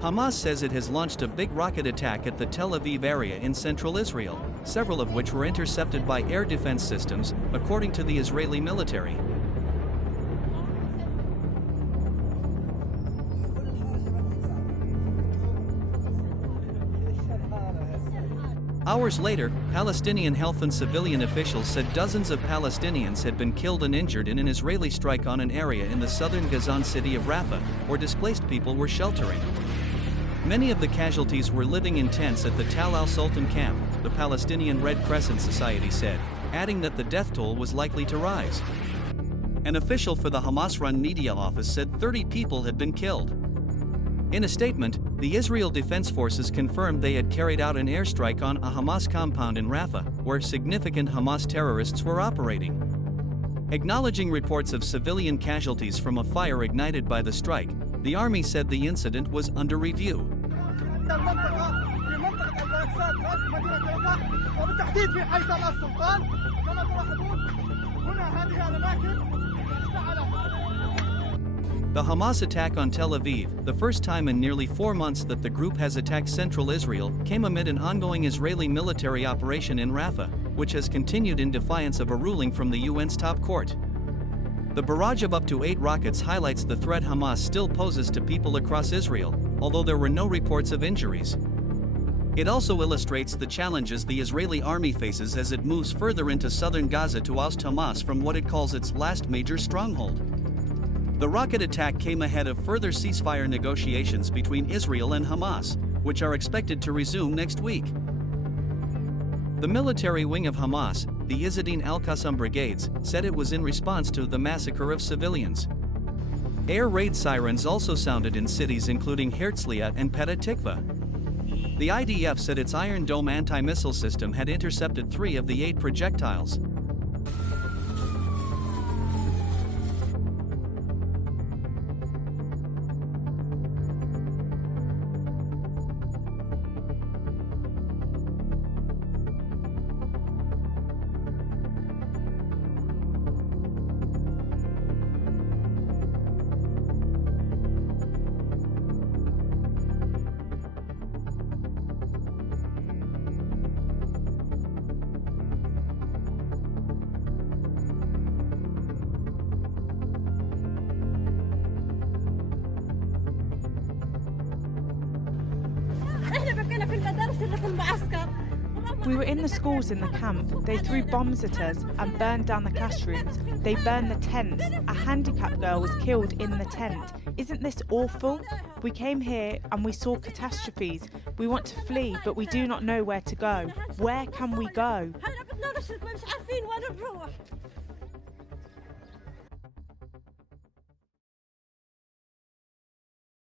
Hamas says it has launched a big rocket attack at the Tel Aviv area in central Israel, several of which were intercepted by air defense systems, according to the Israeli military. Hours later, Palestinian health and civilian officials said dozens of Palestinians had been killed and injured in an Israeli strike on an area in the southern Gazan city of Rafah, where displaced people were sheltering. Many of the casualties were living in tents at the al-Sultan camp, the Palestinian Red Crescent Society said, adding that the death toll was likely to rise. An official for the Hamas-run media office said 30 people had been killed. In a statement, the Israel Defense Forces confirmed they had carried out an airstrike on a Hamas compound in Rafah, where significant Hamas terrorists were operating. Acknowledging reports of civilian casualties from a fire ignited by the strike, the army said the incident was under review. The Hamas attack on Tel Aviv, the first time in nearly 4 months that the group has attacked central Israel, came amid an ongoing Israeli military operation in Rafah, which has continued in defiance of a ruling from the UN's top court. The barrage of up to 8 rockets highlights the threat Hamas still poses to people across Israel, although there were no reports of injuries. It also illustrates the challenges the Israeli army faces as it moves further into southern Gaza to oust Hamas from what it calls its last major stronghold. The rocket attack came ahead of further ceasefire negotiations between Israel and Hamas, which are expected to resume next week. The military wing of Hamas, the Izzadin al-Qassam brigades, said it was in response to the massacre of civilians. Air raid sirens also sounded in cities including Herzliya and Petah Tikva. The IDF said its Iron Dome anti-missile system had intercepted 3 of the 8 projectiles. We were in the schools in the camp. They threw bombs at us and burned down the classrooms. They burned the tents. A handicapped girl was killed in the tent. Isn't this awful? We came here and we saw catastrophes. We want to flee, but we do not know where to go. Where can we go?